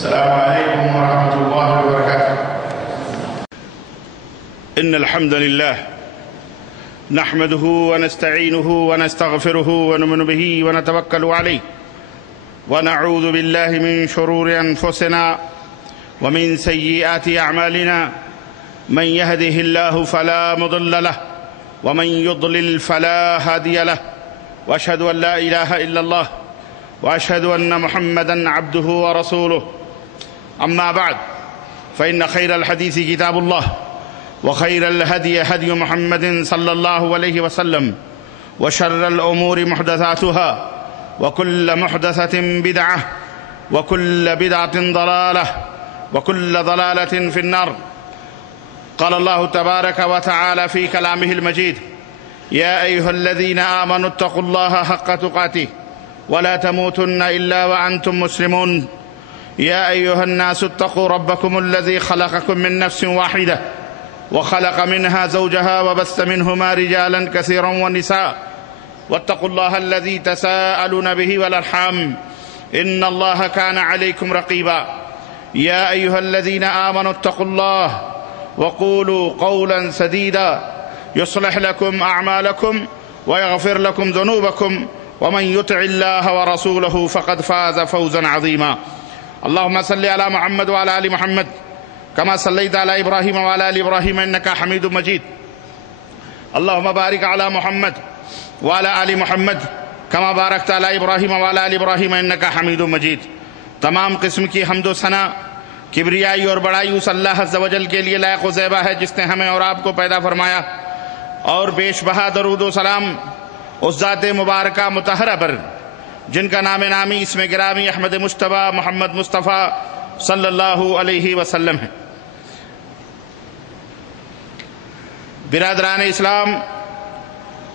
السلام عليكم ورحمة الله وبركاته. إن الحمد لله نحمده ونستعينه ونستغفره ونؤمن به ونتوكل عليه ونعوذ بالله من شرور أنفسنا ومن سيئات أعمالنا من يهده الله فلا مضل له ومن يضلل فلا هادي له وأشهد أن لا إله إلا الله وأشهد أن محمدًا عبده ورسوله. أما بعد فإن خير الحديث كتاب الله وخير الهدي هدي محمد صلى الله عليه وسلم وشر الأمور محدثاتها وكل محدثة بدعة وكل بدعة ضلالة وكل ضلالة في النار. قال الله تبارك وتعالى في كلامه المجيد: يا أيها الذين آمنوا اتقوا الله حق تقاته ولا تموتن إلا وأنتم مسلمون. يا أيها الناس اتقوا ربكم الذي خلقكم من نفس واحدة وخلق منها زوجها وبث منهما رجالا كثيرا ونساء واتقوا الله الذي تساءلون به والأرحام إن الله كان عليكم رقيبا. يا أيها الذين آمنوا اتقوا الله وقولوا قولا سديدا يصلح لكم أعمالكم ويغفر لكم ذنوبكم ومن يطع الله ورسوله فقد فاز فوزا عظيما. اللهم صل على محمد وعلى آل محمد كما صليت على إبراهيم وعلى آل إبراهيم إنك حميد مجيد. اللهم بارك على محمد وعلى آل محمد كما باركت على إبراهيم وعلى آل إبراهيم إنك حميد مجيد. تمام قسم کی حمد و ثنا، کبریائی اور بڑائی اس اللہ عز و جل کے لیے لائق و زیبا ہے جس نے ہمیں اور آپ کو پیدا فرمایا، اور بیش بہا درود و سلام اس ذات مبارکہ مطہرہ پر جن کا نام نامی اسم گرامی احمد مجتبیٰ محمد مصطفیٰ صلی اللہ علیہ وسلم ہے. برادران اسلام،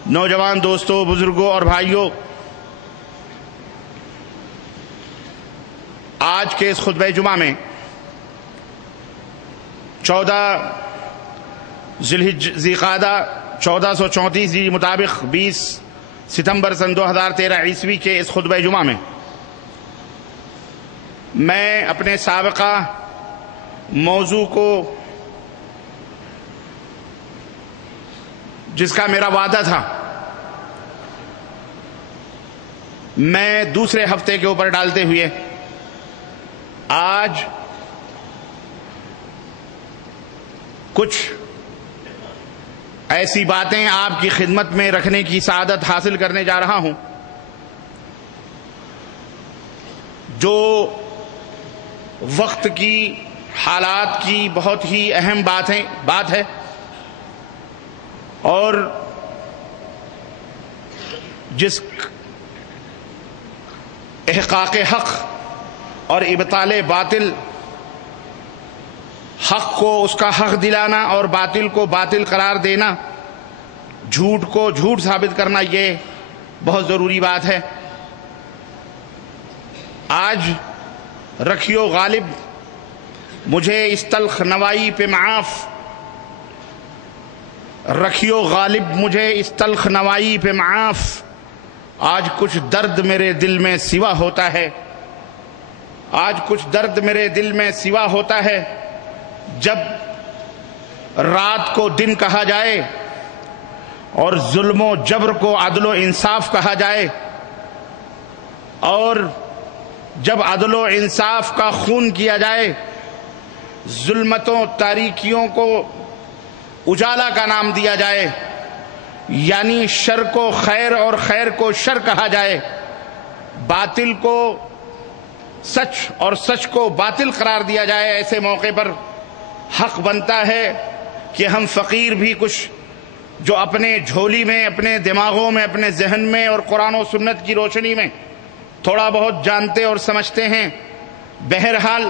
نوجوان دوستوں، بزرگوں اور بھائیوں، آج کے اس خطبہ جمعہ میں 14 ذی القعدہ 1434 ہجری مطابق 20 ستمبر سن 2013 عیسوی کے اس خطبہ جمعہ میں میں اپنے سابقہ موضوع کو، جس کا میرا وعدہ تھا، میں دوسرے ہفتے کے اوپر ڈالتے ہوئے آج کچھ ایسی باتیں آپ کی خدمت میں رکھنے کی سعادت حاصل کرنے جا رہا ہوں جو وقت کی، حالات کی بہت ہی اہم بات ہے، اور جس احقاق حق اور ابطال باطل، حق کو اس کا حق دلانا اور باطل کو باطل قرار دینا، جھوٹ کو جھوٹ ثابت کرنا، یہ بہت ضروری بات ہے. آج رکھیو غالب مجھے اس تلخ نوائی پہ معاف، رکھیو غالب مجھے اس تلخ نوائی پہ معاف، آج کچھ درد میرے دل میں سوا ہوتا ہے، آج کچھ درد میرے دل میں سوا ہوتا ہے جب رات کو دن کہا جائے اور ظلم و جبر کو عدل و انصاف کہا جائے، اور جب عدل و انصاف کا خون کیا جائے، ظلمتوں تاریکیوں کو اجالا کا نام دیا جائے، یعنی شر کو خیر اور خیر کو شر کہا جائے، باطل کو سچ اور سچ کو باطل قرار دیا جائے، ایسے موقع پر حق بنتا ہے کہ ہم فقیر بھی کچھ جو اپنے جھولی میں، اپنے دماغوں میں، اپنے ذہن میں اور قرآن و سنت کی روشنی میں تھوڑا بہت جانتے اور سمجھتے ہیں. بہرحال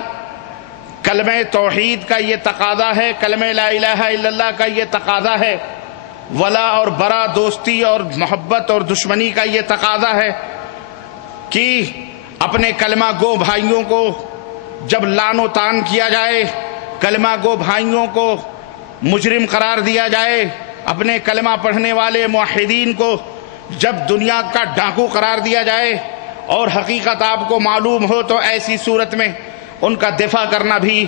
کلمہ توحید کا یہ تقاضا ہے، کلمہ لا الہ الا اللہ کا یہ تقاضا ہے، ولا اور برا، دوستی اور محبت اور دشمنی کا یہ تقاضا ہے کہ اپنے کلمہ گو بھائیوں کو جب لعن و طعن کیا جائے، کلمہ گو بھائیوں کو مجرم قرار دیا جائے، اپنے کلمہ پڑھنے والے موحدین کو جب دنیا کا ڈاکو قرار دیا جائے اور حقیقت آپ کو معلوم ہو تو ایسی صورت میں ان کا دفاع کرنا بھی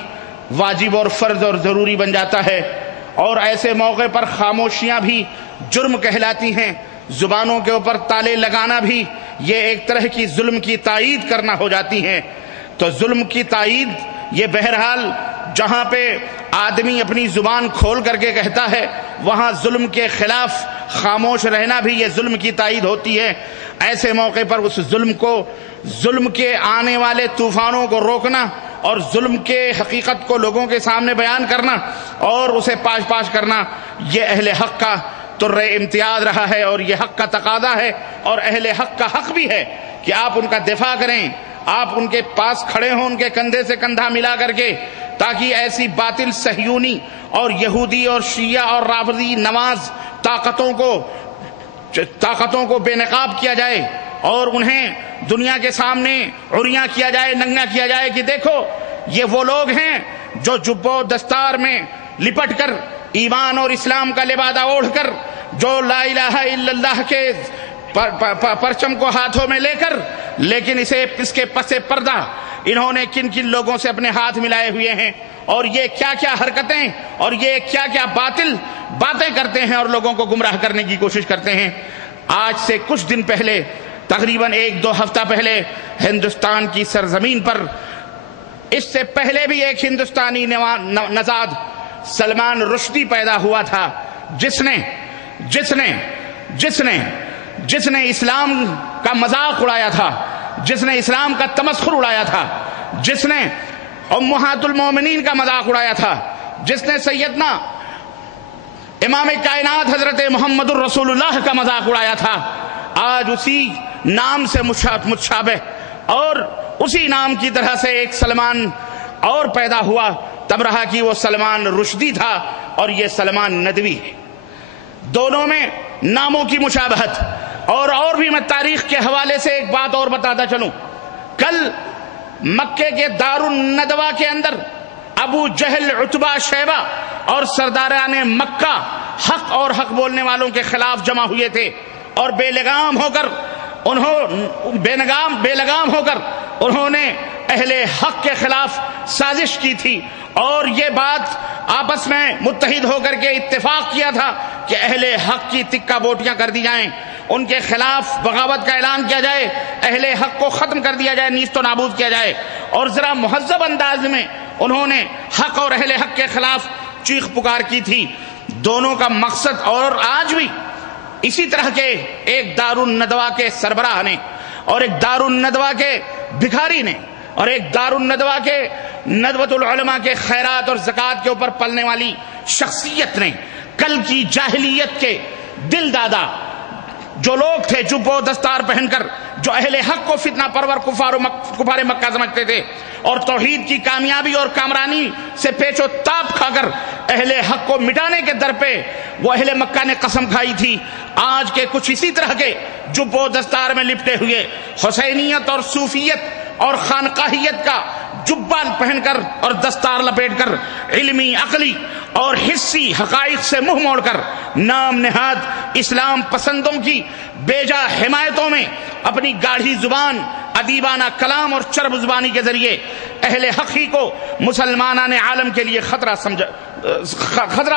واجب اور فرض اور ضروری بن جاتا ہے، اور ایسے موقع پر خاموشیاں بھی جرم کہلاتی ہیں، زبانوں کے اوپر تالے لگانا بھی یہ ایک طرح کی ظلم کی تائید کرنا ہو جاتی ہیں۔ تو ظلم کی تائید یہ بہرحال جہاں پہ آدمی اپنی زبان کھول کر کے کہتا ہے وہاں ظلم کے خلاف خاموش رہنا بھی یہ ظلم کی تائید ہوتی ہے۔ ایسے موقع پر اس ظلم کے آنے والے طوفانوں کو روکنا اور ظلم کے حقیقت کو لوگوں کے سامنے بیان کرنا اور اسے پاش کرنا یہ اہل حق کا طر امتیاز رہا ہے، اور یہ حق کا تقاضا ہے، اور اہل حق کا حق بھی ہے کہ آپ ان کا دفاع کریں، آپ ان کے پاس کھڑے ہوں، ان کے کندھے سے کندھا ملا کر کے، تاکہ ایسی باطل صہیونی اور یہودی اور شیعہ اور رافضی نواز طاقتوں کو بے نقاب کیا جائے اور انہیں دنیا کے سامنے عریاں کیا جائے، ننگا کیا جائے کہ دیکھو یہ وہ لوگ ہیں جو جب و دستار میں لپٹ کر ایمان اور اسلام کا لبادہ اوڑھ کر، جو لا الہ الا اللہ کے پرچم کو ہاتھوں میں لے کر، لیکن اس کے پس پردہ انہوں نے کن کن لوگوں سے اپنے ہاتھ ملائے ہوئے ہیں، اور یہ کیا کیا حرکتیں اور یہ کیا کیا باطل باتیں کرتے ہیں اور لوگوں کو گمراہ کرنے کی کوشش کرتے ہیں۔ آج سے کچھ دن پہلے، تقریباً 1-2 ہفتہ پہلے، ہندوستان کی سرزمین پر، اس سے پہلے بھی ایک ہندوستانی نژاد سلمان رشدی پیدا ہوا تھا، جس نے اسلام کا مذاق اڑایا تھا، جس نے اسلام کا تمسخر اڑایا تھا، جس نے امہات المومنین کا مذاق اڑایا تھا، جس نے سیدنا امام کائنات حضرت محمد الرسول اللہ کا مذاق اڑایا تھا، آج اسی نام سے متشابہ اور اسی نام کی طرح سے ایک سلمان اور پیدا ہوا، تب رہا کہ وہ سلمان رشدی تھا اور یہ سلمان ندوی ہے۔ دونوں میں ناموں کی مشابہت، اور بھی میں تاریخ کے حوالے سے ایک بات اور بتاتا چلوں۔ کل مکے کے دار الندوہ کے اندر ابو جہل، عتبہ، شیبہ اور سرداران مکہ حق اور حق بولنے والوں کے خلاف جمع ہوئے تھے، اور بے لگام ہو کر انہوں نے اہل حق کے خلاف سازش کی تھی، اور یہ بات آپس میں متحد ہو کر کے اتفاق کیا تھا کہ اہل حق کی تکہ بوٹیاں کر دی جائیں، ان کے خلاف بغاوت کا اعلان کیا جائے، اہل حق کو ختم کر دیا جائے، نیست و نابود کیا جائے، اور ذرا مہذب انداز میں انہوں نے حق اور اہل حق کے خلاف چیخ پکار کی تھی۔ دونوں کا مقصد، اور آج بھی اسی طرح کے ایک دار الندوہ کے سربراہ نے، اور ایک دار الندوہ کے بھکاری نے، اور ایک دار الندوہ کے ندوۃ العلماء کے خیرات اور زکوٰۃ کے اوپر پلنے والی شخصیت نے، کل کی جاہلیت کے دل دادا جو لوگ تھے جب و دستار پہن کر، جو اہل حق کو فتنہ پرور کفار مکہ سمجھتے تھے، اور توحید کی کامیابی اور کامرانی سے پیچ و تاب کھا کر اہل حق کو مٹانے کے در پہ وہ اہل مکہ نے قسم کھائی تھی، آج کے کچھ اسی طرح کے جب و دستار میں لپٹے ہوئے حسینیت اور صوفیت اور خانقاہیت کا جبان پہن کر اور دستار لپیٹ کر علمی، عقلی اور حسی حقائق سے منہ موڑ کر نام نہاد اسلام پسندوں کی بیجا حمایتوں میں اپنی گاڑھی زبان، ادیبانہ کلام اور چرب زبانی کے ذریعے اہل حقی کو مسلمانان عالم کے لیے خطرہ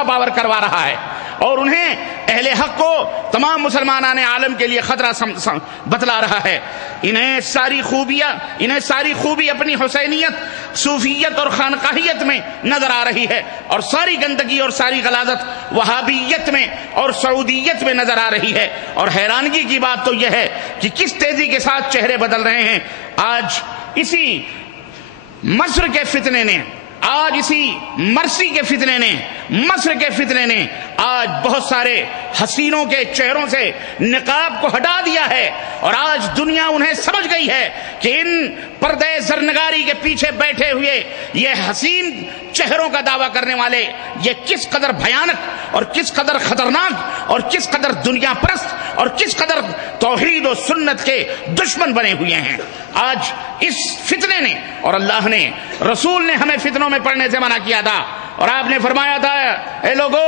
باور کروا رہا ہے، اور انہیں اہل حق کو تمام مسلمانان عالم کے لیے خطرہ بتلا رہا ہے۔ انہیں ساری خوبی اپنی حسینیت، صوفیت اور خانقاہیت میں نظر آ رہی ہے، اور ساری گندگی اور ساری غلاظت وہابیت میں اور سعودیت میں نظر آ رہی ہے۔ اور حیرانگی کی بات تو یہ ہے کہ کس تیزی کے ساتھ چہرے بدل رہے ہیں۔ آج اسی مصر کے فتنے نے، آج اسی مرسی کے فتنے نے، مصر کے فتنے نے آج بہت سارے حسینوں کے چہروں سے نقاب کو ہٹا دیا ہے، اور آج دنیا انہیں سمجھ گئی ہے کہ ان پردے زرنگاری کے پیچھے بیٹھے ہوئے یہ حسین چہروں کا دعویٰ کرنے والے یہ کس قدر بھیانک اور کس قدر خطرناک اور کس قدر دنیا پرست اور کس قدر توحید و سنت کے دشمن بنے ہوئے ہیں۔ آج اس فتنے نے، اور اللہ نے، رسول نے ہمیں فتنوں میں پڑنے سے منع کیا تھا، اور آپ نے فرمایا تھا اے لوگو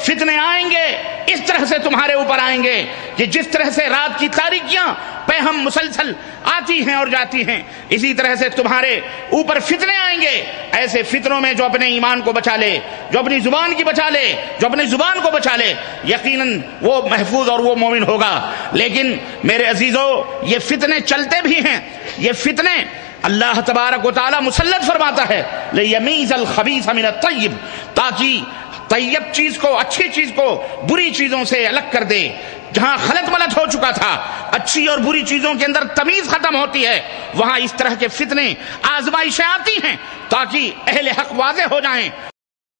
فتنے آئیں گے، اس طرح سے تمہارے اوپر آئیں گے کہ جس طرح سے رات کی تاریکیاں پیغام مسلسل آتی ہیں اور جاتی ہیں، اسی طرح سے تمہارے اوپر فتنے آئیں گے۔ ایسے فتنوں میں جو اپنے ایمان کو بچا لے، جو اپنی زبان کی بچا لے، جو اپنی زبان کو بچا لے، یقیناً وہ محفوظ اور وہ مومن ہوگا۔ لیکن میرے عزیزو، یہ فتنے چلتے بھی ہیں، یہ فتنے اللہ تبارک و تعالی مسلط فرماتا ہے لِيَمِيزَ الْخَبِيثَ مِنَ الطَّيِّبِ، تاکہ طیب چیز کو، اچھی چیز کو بری چیزوں سے الگ کر دے۔ جہاں خلط ملط ہو چکا تھا، اچھی اور بری چیزوں کے اندر تمیز ختم ہوتی ہے، وہاں اس طرح کے فتنے، آزمائشیں آتی ہیں تاکہ اہل حق واضح ہو جائیں۔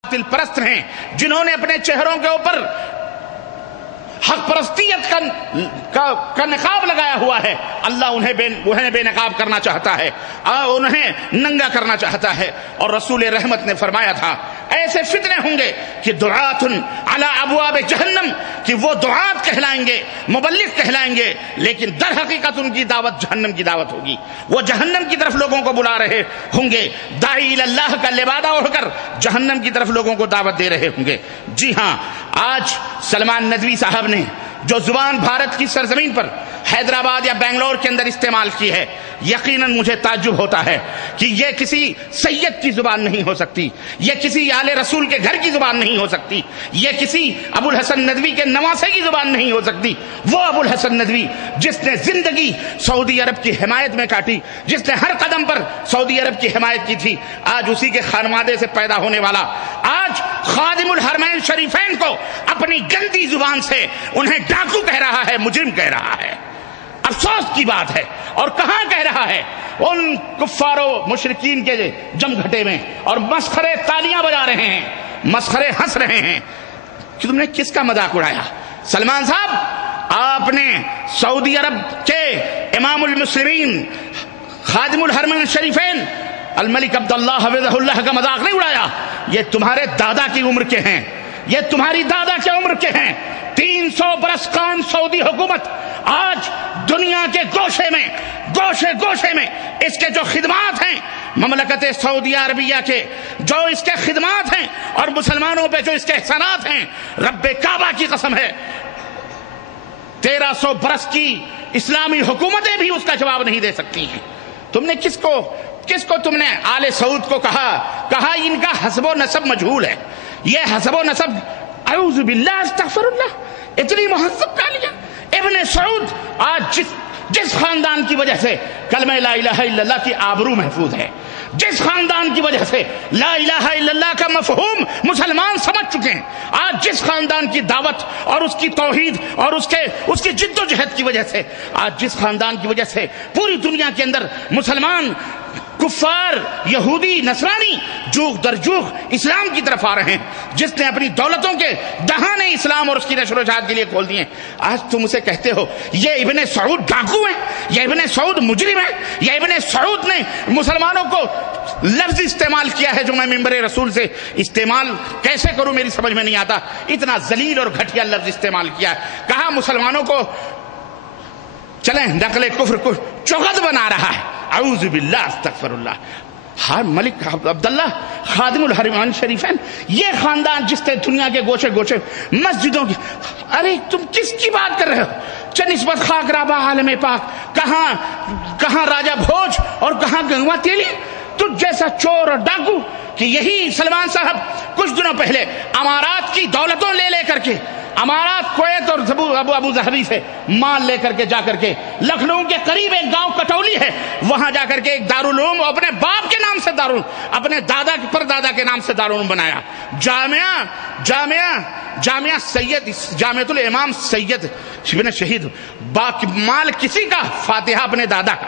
باطل پرست ہیں جنہوں نے اپنے چہروں کے اوپر حق پرستیت کا نقاب لگایا ہوا ہے، اللہ انہیں بے نقاب کرنا چاہتا ہے، انہیں ننگا کرنا چاہتا ہے۔ اور رسول رحمت نے فرمایا تھا ایسے فتنے ہوں گے کہ دعات علی ابواب جہنم، کہ وہ دعات کہلائیں گے، مبلغ کہلائیں گے، لیکن در حقیقت ان کی دعوت جہنم کی دعوت ہوگی۔ وہ جہنم کی طرف لوگوں کو بلا رہے ہوں گے، داعی الی اللہ کا لبادہ اوڑھ کر جہنم کی طرف لوگوں کو دعوت دے رہے ہوں گے۔ جی ہاں، آج سلمان ندوی صاحب نے جو زبان بھارت کی سرزمین پر حیدرآباد یا بنگلور کے اندر استعمال کی ہے، یقیناً مجھے تعجب ہوتا ہے کہ یہ کسی سید کی زبان نہیں ہو سکتی، یہ کسی آل رسول کے گھر کی زبان نہیں ہو سکتی، یہ کسی ابو الحسن ندوی کے نواسے کی زبان نہیں ہو سکتی۔ وہ ابو الحسن ندوی جس نے زندگی سعودی عرب کی حمایت میں کاٹی، جس نے ہر قدم پر سعودی عرب کی حمایت کی تھی، آج اسی کے خانوادے سے پیدا ہونے والا آج خادم الحرمین شریفین کو اپنی گندی زبان سے انہیں ڈاکو کہہ رہا ہے، مجرم کہہ رہا ہے۔ افسوس کی بات ہے۔ اور کہاں کہہ رہا ہے؟ ان کفار و مشرکین کے جم گھٹے میں، اور مسخرے تالیاں بجا رہے ہیں، مسخرے ہنس رہے ہیں کہ تم نے کس کا مذاق اڑایا؟ سلمان صاحب، آپ نے سعودی عرب کے امام المسلمین خادم الحرمین شریفین الملک عبداللہ حفظہ اللہ کا مذاق نہیں اڑایا۔ یہ تمہارے دادا کی عمر کے ہیں، یہ تمہاری دادا کی عمر کے ہیں۔ 300 برس قائم سعودی حکومت آج دنیا کے گوشے میں اس کے جو خدمات ہیں، مملکت سعودیہ عربیہ کے جو اس کے خدمات ہیں اور مسلمانوں پہ جو اس کے احسانات ہیں، رب کعبہ کی قسم ہے 1300 برس کی اسلامی حکومتیں بھی اس کا جواب نہیں دے سکتی ہیں۔ تم نے کس کو تم نے آل سعود کو کہا ان کا حسب و نسب مجہول ہے۔ یہ حسب و نسب، اعوذ باللہ استغفر اللہ، اتنی مہذب گالیاں۔ ابن سعود آج جس خاندان کی وجہ سے کلمہ لا الہ الا اللہ کی آبرو محفوظ ہے، جس خاندان کی وجہ سے لا الہ الا اللہ کا مفہوم مسلمان سمجھ چکے ہیں، آج جس خاندان کی دعوت اور اس کی توحید اور اس کی جد و جہد کی وجہ سے، آج جس خاندان کی وجہ سے پوری دنیا کے اندر مسلمان، کفار، یہودی، نصرانی جوگ در جوگ اسلام کی طرف آ رہے ہیں، جس نے اپنی دولتوں کے دہانے اسلام اور اس کی نشر و اشاعت کے لیے کھول دیے، آج تم اسے کہتے ہو یہ ابن سعود ڈاکو ہے، یہ ابن سعود مجرم ہے، یہ ابن سعود نے مسلمانوں کو لفظ استعمال کیا ہے جو میں ممبر رسول سے استعمال کیسے کروں میری سمجھ میں نہیں آتا، اتنا ذلیل اور گھٹیا لفظ استعمال کیا ہے۔ کہا مسلمانوں کو چلیں نقل کفر کو چغد بنا رہا ہے، اعوذ باللہ استغفر اللہ۔ ہر ملک عبداللہ خادم الحرمین شریفین، یہ خاندان جس نے دنیا کے گوشے گوشے مسجدوں کی، ارے تم کس کی بات کر رہے ہو؟ چنسبت خاک رابع عالم پاک، کہاں راجہ بھوج اور کہاں گنگوا تیلی، تجھ جیسا چور اور ڈاکو کہ یہی سلمان صاحب کچھ دنوں پہلے امارات کی دولتوں لے کر کے، امارات کویت اور ابو ظہبی سے مال لے کر کے جا کر کے لکھنؤ کے قریب ایک گاؤں کٹولی ہے، وہاں جا کر کے ایک دارالعلوم اپنے باپ کے نام سے دارالعلوم، اپنے دادا پر دادا کے نام سے دارالعلوم بنایا، جامعہ سید، جامعۃ الامام سید ابن شہید، مال کسی کا، فاتحہ اپنے دادا کا،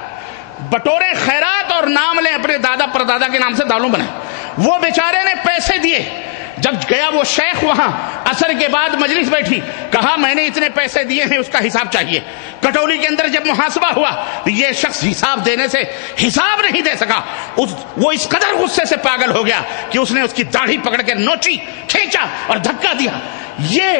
بٹورے خیرات اور نام لیں اپنے دادا پر دادا کے نام سے دارالعلوم بنایا۔ وہ بیچارے نے پیسے دیے، جب گیا وہ شیخ وہاں، عصر کے بعد مجلس بیٹھی، کہا میں نے اتنے پیسے دیے ہیں، اس کا حساب چاہیے۔ کٹولی کے اندر جب محاسبہ ہوا تو یہ شخص حساب دینے سے حساب نہیں دے سکا، وہ اس قدر غصے سے پاگل ہو گیا کہ اس نے اس کی داڑھی پکڑ کے نوچی، کھینچا اور دھکا دیا۔ یہ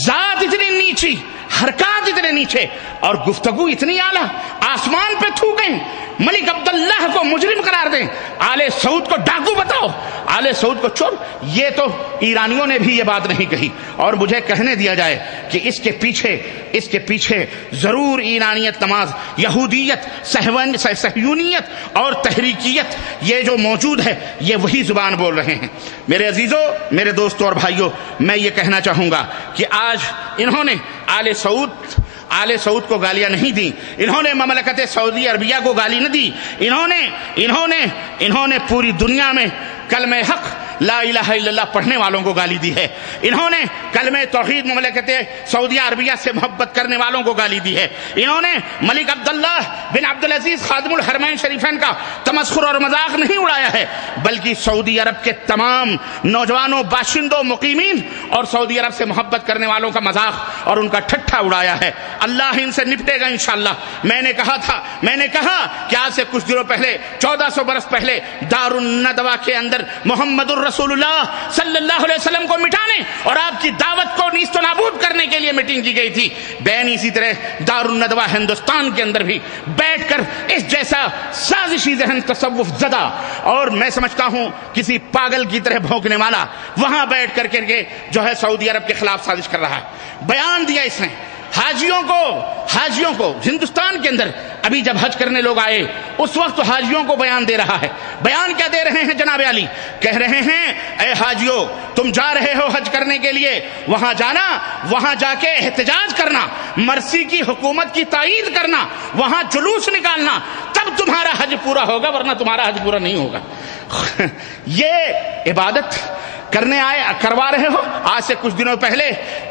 ذات اتنی نیچی، حرکات اتنے نیچے اور گفتگو اتنی اعلیٰ، آسمان پہ تھوکیں، ملک عبداللہ کو مجرم قرار دیں، آل سعود کو ڈاکو بتاؤ، آل سعود کو چور، یہ تو ایرانیوں نے بھی یہ بات نہیں کہی۔ اور مجھے کہنے دیا جائے کہ اس کے پیچھے ضرور ایرانیت نماز، یہودیت، صہیونیت اور تحریکیت یہ جو موجود ہے یہ وہی زبان بول رہے ہیں۔ میرے عزیزوں، میرے دوستوں اور بھائیوں، میں یہ کہنا چاہوں گا کہ آج انہوں نے آل سعود کو گالیاں نہیں دی، انہوں نے مملکت سعودی عربیہ کو گالی نہ دی، انہوں نے پوری دنیا میں کلمہ حق لا الہ الا اللہ پڑھنے والوں کو گالی دی ہے، انہوں نے کلمہ توحید مملکت سعودی عربیہ سے محبت کرنے والوں کو گالی دی ہے، انہوں نے ملک عبداللہ بن عبدالعزیز خادم الحرمین شریفین کا تمسخر اور مذاق نہیں اڑایا ہے، بلکہ سعودی عرب کے تمام نوجوانوں، باشندوں، مقیمین اور سعودی عرب سے محبت کرنے والوں کا مذاق اور ان کا ٹھٹھا اڑایا ہے۔ اللہ ان سے نپٹے گا انشاءاللہ۔ میں نے کہا کہ آج سے کچھ دنوں پہلے، 1400 برس پہلے، دار الندوہ کے اندر محمد رسول اللہ صلی اللہ علیہ وسلم کو مٹانے اور آپ کی دعوت کو نیست و نابود کرنے کے لیے میٹنگ کی گئی تھی۔ بین اسی طرح دار الندوہ ہندوستان کے اندر بھی بیٹھ کر اس جیسا سازشی ذہن، تصوف زدہ اور میں سمجھتا ہوں کسی پاگل کی طرح بھونکنے والا وہاں بیٹھ کر کے جو ہے سعودی عرب کے خلاف سازش کر رہا ہے۔ بیان دیا اس نے حاجیوں کو ہندوستان کے اندر، ابھی جب حج کرنے لوگ آئے اس وقت تو حاجیوں کو بیان دے رہا ہے۔ بیان کیا دے رہے ہیں جناب علی؟ کہہ رہے ہیں اے حاجیوں، تم جا رہے ہو حج کرنے کے لیے، وہاں جانا، وہاں جا کے احتجاج کرنا، مرسی کی حکومت کی تائید کرنا، وہاں جلوس نکالنا، تب تمہارا حج پورا ہوگا، ورنہ تمہارا حج پورا نہیں ہوگا۔ یہ عبادت کروا رہے ہو۔ آج سے کچھ دنوں پہلے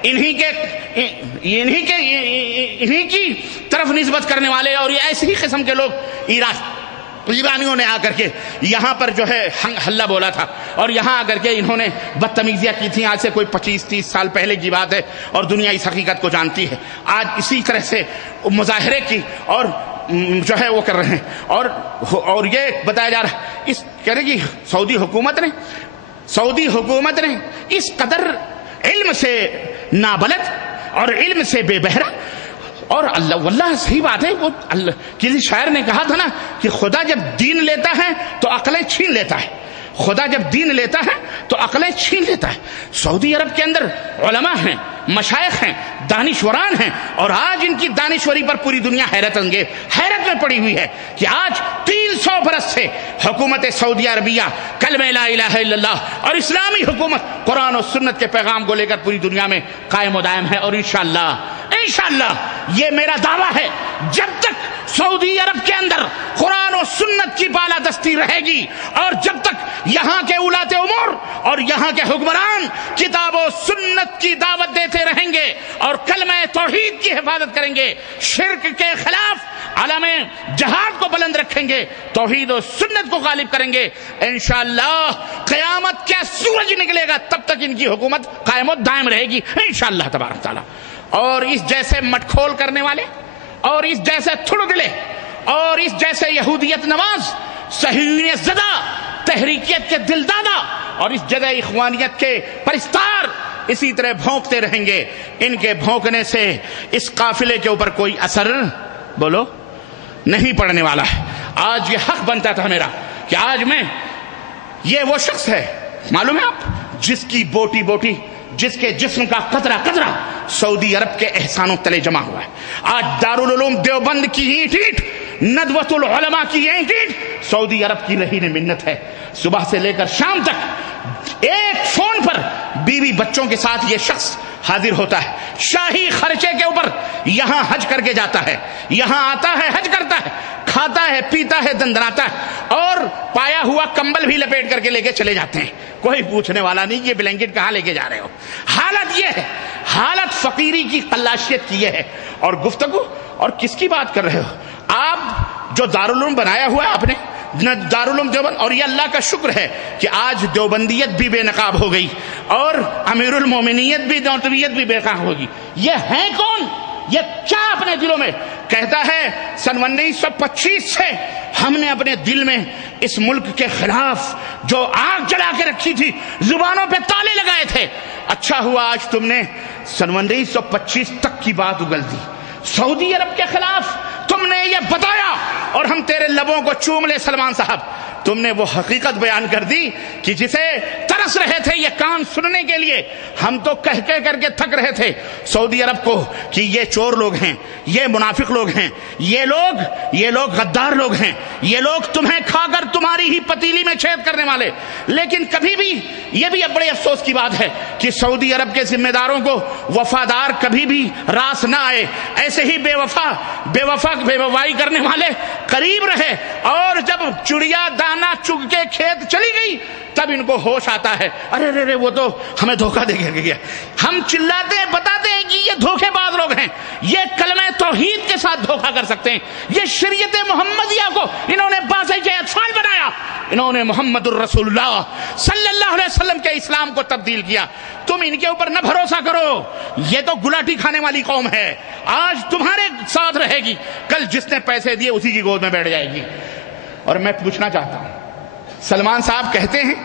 انہی کی طرف نسبت کرنے والے اور یہ ایسے ہی قسم کے لوگ ایرانیوں نے آ کر کے یہاں پر جو ہے حلہ بولا تھا اور یہاں آ کر کے انہوں نے بدتمیزیاں کی تھیں۔ آج سے کوئی 25-30 سال پہلے کی بات ہے اور دنیا اس حقیقت کو جانتی ہے۔ آج اسی طرح سے مظاہرے کی اور جو ہے وہ کر رہے ہیں اور یہ بتایا جا رہا ہے اس کرے گی سعودی حکومت نے اس قدر علم سے نابلد اور علم سے بے بہرا، اور اللہ واللہ صحیح بات ہے، وہ کسی شاعر نے کہا تھا نا کہ خدا جب دین لیتا ہے تو عقلیں چھین لیتا ہے، خدا جب دین لیتا ہے تو عقلیں چھین لیتا ہے۔ سعودی عرب کے اندر علماء ہیں، مشائخ ہیں، دانشوران ہیں، اور آج ان کی دانشوری پر پوری دنیا حیرت میں پڑی ہوئی ہے کہ آج 300 برس سے حکومت سعودی عربیہ کلمہ لا الہ الا اللہ اور اسلامی حکومت قرآن و سنت کے پیغام کو لے کر پوری دنیا میں قائم و دائم ہے، اور انشاءاللہ یہ میرا دعویٰ ہے، جب تک سعودی عرب کے اندر قرآن و سنت کی بالادستی رہے گی اور جب تک یہاں کے اولاد امور اور یہاں کے حکمران کتاب و سنت کی دعوت دیتے رہیں گے اور کلمہ توحید کی حفاظت کریں گے، شرک کے خلاف علم جہاد کو بلند رکھیں گے، توحید و سنت کو غالب کریں گے، انشاءاللہ قیامت کیا سورج نکلے گا تب تک ان کی حکومت قائم و دائم رہے گی انشاءاللہ تبارک تعالی۔ اور اس جیسے مٹکھول کرنے والے اور اس جیسے تھڑگلے اور اس جیسے یہودیت نواز، صہیونیت زدہ، تحریکیت کے دلدادہ اور اس جگہ اخوانیت کے پرستار اسی طرح بھونکتے رہیں گے۔ ان کے بھونکنے سے اس قافلے کے اوپر کوئی اثر بولو نہیں پڑنے والا ہے۔ آج یہ حق بنتا تھا میرا کہ آج میں، یہ وہ شخص ہے معلوم ہے آپ، جس کی بوٹی بوٹی، جس کے جسم کا قطرہ قطرہ سعودی عرب کے احسانوں تلے جمع ہوا ہے۔ آج دارالعلوم دیوبند کی اینٹ اینٹ، ندوۃ العلماء کی اینٹ اینٹ سعودی عرب کی رہی نے منت ہے۔ صبح سے لے کر شام تک ایک فون پر بیوی بچوں کے ساتھ یہ شخص حاضر ہوتا ہے، شاہی خرچے کے اوپر یہاں حج کر کے جاتا ہے، یہاں آتا ہے، حج کرتا ہے، کھاتا ہے، پیتا ہے، دندناتا ہے، اور پایا ہوا کمبل بھی لپیٹ کر کے لے کے چلے جاتے ہیں، کوئی پوچھنے والا نہیں یہ بلینکٹ کہاں لے کے جا رہے ہو۔ حالت یہ ہے، حالت فقیری کی قلاشیت کی یہ ہے، اور گفتگو اور کس کی بات کر رہے ہو آپ؟ جو دارالعلوم بنایا ہوا ہے آپ نے، دارالعلوم دیوبند، اور یہ اللہ کا شکر ہے کہ آج دیوبندیت بھی بے نقاب ہو گئی اور امیر المومنیت بھی، دیوبندیت بھی بے نقاب ہوگی۔ یہ ہیں کون؟ یہ کیا اپنے دلوں میں کہتا ہے؟ سن 1925 سے ہم نے اپنے دل میں اس ملک کے خلاف جو آگ جلا کے رکھی تھی، زبانوں پہ تالے لگائے تھے، اچھا ہوا آج تم نے سن 1925 تک کی بات اگل دی۔ سعودی عرب کے خلاف تم نے یہ بتایا اور ہم تیرے لبوں کو چوم لے سلمان صاحب. تم نے وہ حقیقت بیان کر دی کہ جسے ترس رہے تھے یہ کان سننے کے لیے. ہم تو کہہ کر کے تھک رہے تھے سعودی عرب کو کہ یہ چور لوگ ہیں, یہ منافق لوگ ہیں, یہ لوگ غدار لوگ ہیں, یہ لوگ تمہیں کھا کر تمہاری ہی پتیلی میں چھید کرنے والے. لیکن کبھی بھی یہ بھی اب بڑے افسوس کی بات ہے کہ سعودی عرب کے ذمہ داروں کو وفادار کبھی بھی راس نہ آئے. ایسے ہی بے وفائی کرنے والے قریب رہے, اور جب چڑیا دانا چگ کے کھیت چلی گئی تب ان کو ہوش آتا ہے, ارے وہ تو ہمیں دھوکہ دے گیا. ہم چلاتے ہیں, بتاتے ہیں کہ یہ دھوکے باز لوگ ہیں, یہ کلمہ توحید کے ساتھ دھوکہ کر سکتے ہیں. یہ شریعت محمدیہ کو انہوں نے باعث اطفال بنایا, انہوں نے محمد الرسول اللہ صلی اللہ علیہ وسلم کے اسلام کو تبدیل کیا. تم ان کے اوپر نہ بھروسہ کرو, یہ تو گلاٹی کھانے والی قوم ہے. آج تمہارے ساتھ رہے گی, کل جس نے پیسے دیے اسی کی گود میں بیٹھ جائے گی. اور میں پوچھنا چاہتا ہوں, سلمان صاحب کہتے ہیں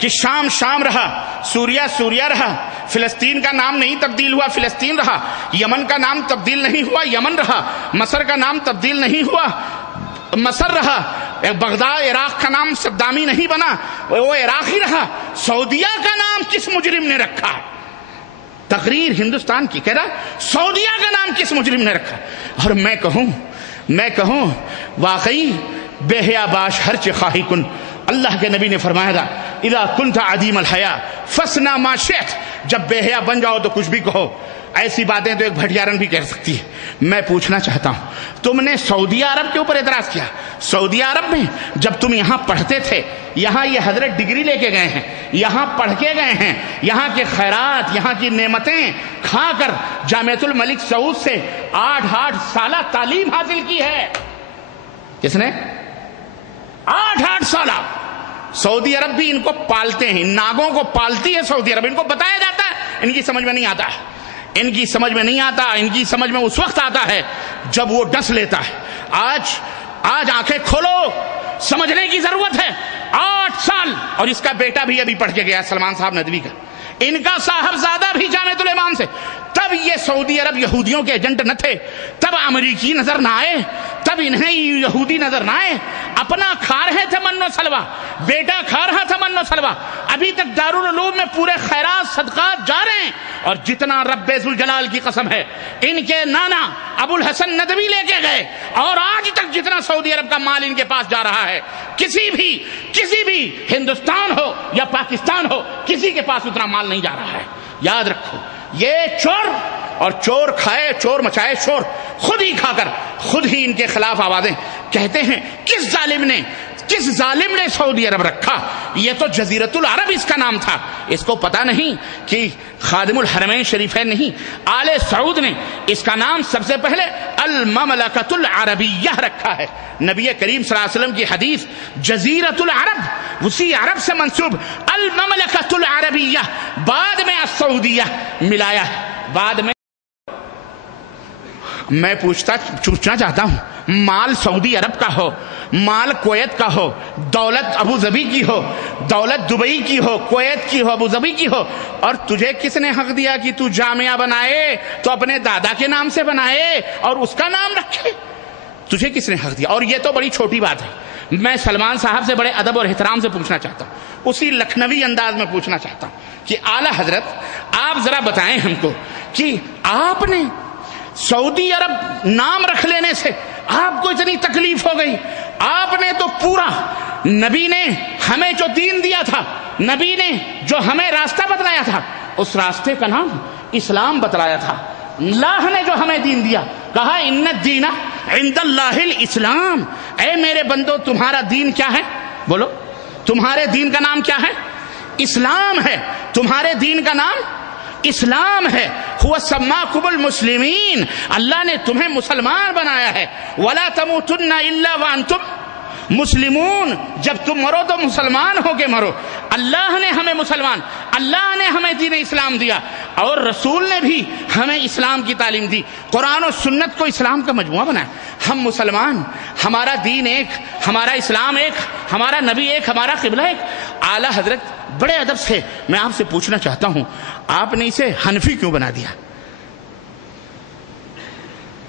کہ شام رہا, سوریا رہا, فلسطین کا نام نہیں تبدیل ہوا, فلسطین رہا, یمن کا نام تبدیل نہیں ہوا, یمن رہا, مصر کا نام تبدیل نہیں ہوا, مصر رہا, بغداد عراق کا نام صدامی نہیں بنا, وہ عراقی رہا. سعودیہ کا نام کس مجرم نے رکھا؟ تقریر ہندوستان کی کہہ رہا سعودیہ کا نام کس مجرم نے رکھا. اور میں کہوں واقعی بے حیا باش ہر چہ خواہی کن. اللہ کے نبی نے فرمایا تھا اذا کنت عدیم الحیا فصنع ما شئت, جب بے حیا بن جاؤ تو کچھ بھی کہو. ایسی باتیں تو ایک بھٹیارن بھی کہہ سکتی ہے. میں پوچھنا چاہتا ہوں, تم نے سعودی عرب کے اوپر اعتراض کیا. سعودی عرب میں جب تم یہاں پڑھتے تھے, یہاں یہ حضرت ڈگری لے کے گئے ہیں, یہاں پڑھ کے گئے ہیں, یہاں کے خیرات, یہاں کی نعمتیں کھا کر جامعۃ الملک سعود سے 8 سالہ تعلیم حاصل کی ہے. کس نے 8 سالہ؟ سعودی عرب بھی ان کو پالتے ہیں, ان ناگوں کو پالتی ہے سعودی عرب. ان کو بتایا جاتا ہے, ان کی سمجھ میں نہیں آتا, ان کی سمجھ میں نہیں آتا. ان کی سمجھ میں اس وقت آتا ہے جب وہ ڈس لیتا ہے. آج آنکھیں کھولو, سمجھنے کی ضرورت ہے. 8 سال, اور اس کا بیٹا بھی ابھی پڑھ کے گیا سلمان صاحب ندوی کا, ان کا صاحبزادہ بھی جامعۃ الامام سے. تب یہ سعودی عرب یہودیوں کے ایجنٹ نہ تھے, تب امریکی نظر نہ آئے, تب انہیں یہودی نظر نہ آئے. اپنا کھا رہے تھے من و سلوا, بیٹا کھا رہا تھا من و سلوا. ابھی تک دارالعلوم میں پورے خیرات صدقات جا رہے ہیں. اور جتنا رب ذوالجلال کی قسم ہے, ان کے نانا ابو الحسن ندوی لے کے گئے, اور آج تک جتنا سعودی عرب کا مال ان کے پاس جا رہا ہے, کسی بھی ہندوستان ہو یا پاکستان ہو, کسی کے پاس اتنا مال نہیں جا رہا ہے. یاد رکھو, یہ چور کھائے, چور مچائے شور, خود ہی کھا کر خود ہی ان کے خلاف آوازیں کہتے ہیں. کس ظالم نے سعودی عرب رکھا؟ یہ تو جزیرۃ العرب اس کا نام تھا. اس کو پتا نہیں کہ خادم الحرمین شریفین نہیں, آل سعود نے اس کا نام سب سے پہلے المملکۃ العربیہ رکھا ہے. نبی کریم صلی اللہ علیہ وسلم کی حدیث جزیرۃ العرب, اسی عرب سے منسوب المملکۃ العربیہ, بعد میں السعودیہ ملایا ہے. بعد میں پوچھنا چاہتا ہوں, مال سعودی عرب کا ہو, مال کویت کا ہو, دولت ابو ظبی کی ہو, دولت دبئی کی ہو, کویت کی ہو, ابو ظبی کی ہو, اور تجھے کس نے حق دیا کہ تو جامعہ بنائے تو اپنے دادا کے نام سے بنائے اور اس کا نام رکھے؟ تجھے کس نے حق دیا؟ اور یہ تو بڑی چھوٹی بات ہے. میں سلمان صاحب سے بڑے ادب اور احترام سے پوچھنا چاہتا ہوں, اسی لکھنوی انداز میں پوچھنا چاہتا ہوں کہ اعلیٰ حضرت آپ ذرا بتائیں ہم کو کہ آپ نے سعودی عرب نام رکھ لینے سے آپ کو اتنی تکلیف ہو گئی. آپ نے تو پورا, نبی نے ہمیں جو دین دیا تھا, نبی نے جو ہمیں راستہ بتلایا تھا, اس راستے کا نام اسلام بتلایا تھا. اللہ نے جو ہمیں دین دیا, کہا ان الدین عند اللہ الاسلام. اے میرے بندو, تمہارا دین کیا ہے؟ بولو, تمہارے دین کا نام کیا ہے؟ اسلام ہے. تمہارے دین کا نام اسلام ہے. هو سماکم المسلمین, اللہ نے تمہیں مسلمان بنایا ہے. ولا تموتن الا وانتم مسلمون, جب تم مرو تو مسلمان ہو کے مرو. اللہ نے ہمیں مسلمان, اللہ نے ہمیں دین اسلام دیا, اور رسول نے بھی ہمیں اسلام کی تعلیم دی. قرآن و سنت کو اسلام کا مجموعہ بنایا. ہم مسلمان, ہمارا دین ایک, ہمارا اسلام ایک, ہمارا نبی ایک, ہمارا قبلہ ایک. اعلیٰ حضرت بڑے ادب سے میں آپ سے پوچھنا چاہتا ہوں, آپ نے اسے حنفی کیوں بنا دیا؟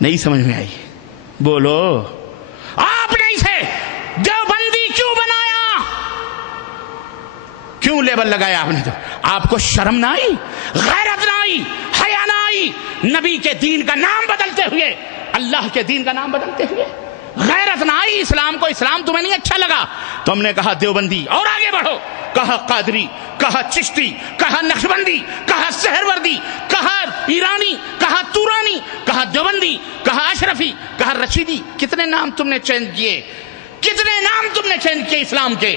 نہیں سمجھ میں آئی, بولو آپ نے اسے دیوبندی کیوں بنایا؟ کیوں لیبل لگایا آپ نے؟ تو آپ کو شرم نہ آئی، غیرت نہ آئی، حیا نہ آئی؟ نبی کے دین کا نام بدلتے ہوئے، اللہ کے دین کا نام بدلتے ہوئے غیرت نہ آئی اسلام کو؟ اسلام تمہیں نہیں اچھا لگا، تم نے کہا دیوبندی، اور آگے بڑھو، کہا قادری، کہا چشتی، کہا نقشبندی، کہا سہروردی، کہا ایرانی، کہا تورانی، کہا دیوبندی، کہا اشرفی، کہا رشیدی۔ کتنے نام تم نے چینج کیے، کتنے نام تم نے چینج کیے اسلام کے؟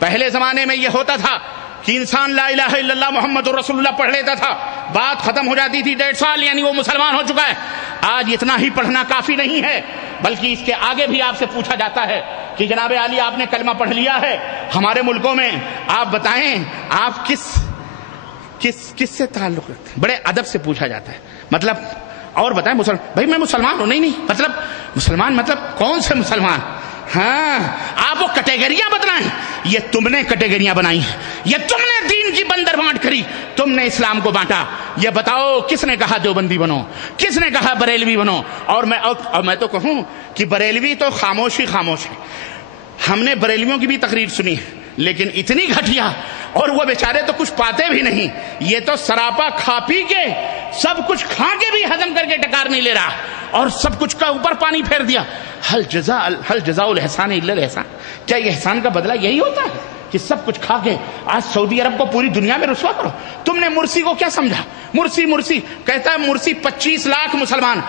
پہلے زمانے میں یہ ہوتا تھا کہ انسان لا الہ الا اللہ محمد رسول اللہ پڑھ لیتا تھا، بات ختم ہو جاتی تھی، 1.5 سال یعنی وہ مسلمان ہو چکا ہے۔ آج اتنا ہی پڑھنا کافی نہیں ہے، بلکہ اس کے آگے بھی آپ سے پوچھا جاتا ہے کہ جناب عالی آپ نے کلمہ پڑھ لیا ہے، ہمارے ملکوں میں آپ بتائیں آپ کس سے تعلق رکھتے ہیں؟ بڑے ادب سے پوچھا جاتا ہے، مطلب اور بتائیں بھائی میں مسلمان ہوں، نہیں مطلب مسلمان مطلب کون سے مسلمان؟ ہاں آپ وہ کیٹیگریاں بتلائیں، یہ تم نے کیٹیگریاں بنائی ہیں، یہ تم نے دین کی بندر بانٹ کری، تم نے اسلام کو بانٹا۔ یہ بتاؤ کس نے کہا دیوبندی بنو، کس نے کہا بریلوی بنو؟ اور میں تو کہوں کہ بریلوی تو خاموش ہے، ہم نے بریلویوں کی بھی تقریر سنی ہے، لیکن اتنی گھٹیا، اور وہ بیچارے تو کچھ پاتے بھی نہیں، یہ تو سراپا کھا پی کے سب کچھ کھا کے بھی ہضم کر کے ٹکار نہیں لے رہا، اور سب کچھ کا اوپر پانی پھیر دیا۔ حل جزاء الاحسان الا الاحسان، کیا یہ احسان کا بدلہ یہی ہوتا ہے کہ سب کچھ کھا کے آج سعودی عرب کو پوری دنیا میں رسوا کرو؟ تم نے مرسی کو کیا سمجھا؟ مرسی کہتا ہے مرسی 25 لاکھ مسلمان،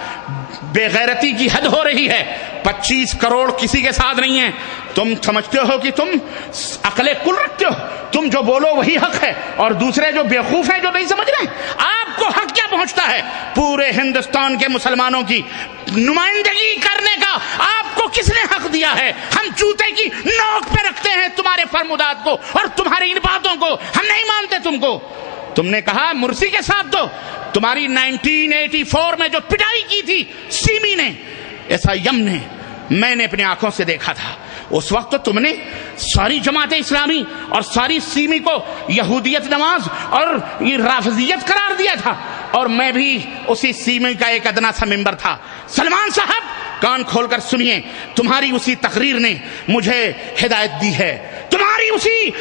بے غیرتی کی حد ہو رہی ہے، 25 کروڑ کسی کے ساتھ نہیں ہے۔ تم سمجھتے ہو کہ تم عقل کل رکھتے ہو، تم جو بولو وہی حق ہے، اور دوسرے جو بیوقوف ہیں جو نہیں سمجھ رہے ہیں۔ آپ کو حق کیا پہنچتا ہے؟ پورے ہندوستان کے مسلمانوں کی نمائندگی کرنے کا آپ کو کس نے حق دیا ہے؟ ہم جوتے کی نوک پہ رکھتے ہیں تمہارے فرمودات کو اور تمہاری ان باتوں کو، ہم نہیں مانتے تم کو۔ تم نے کہا مرسی کے ساتھ تو تمہاری 1984 میں جو پٹائی کی تھی سیمی نے، SIM نے، میں نے اپنے آنکھوں سے دیکھا تھا، اس وقت تم نے ساری جماعت اسلامی اور ساری سیمی کو یہودیت نواز اور رافضیت قرار دیا تھا، اور میں بھی اسی سیمی کا ایک ادنا سا ممبر تھا۔ سلمان صاحب کان کھول کر سنیے، تمہاری اسی تقریر نے مجھے ہدایت دی ہے، تمہاری اسی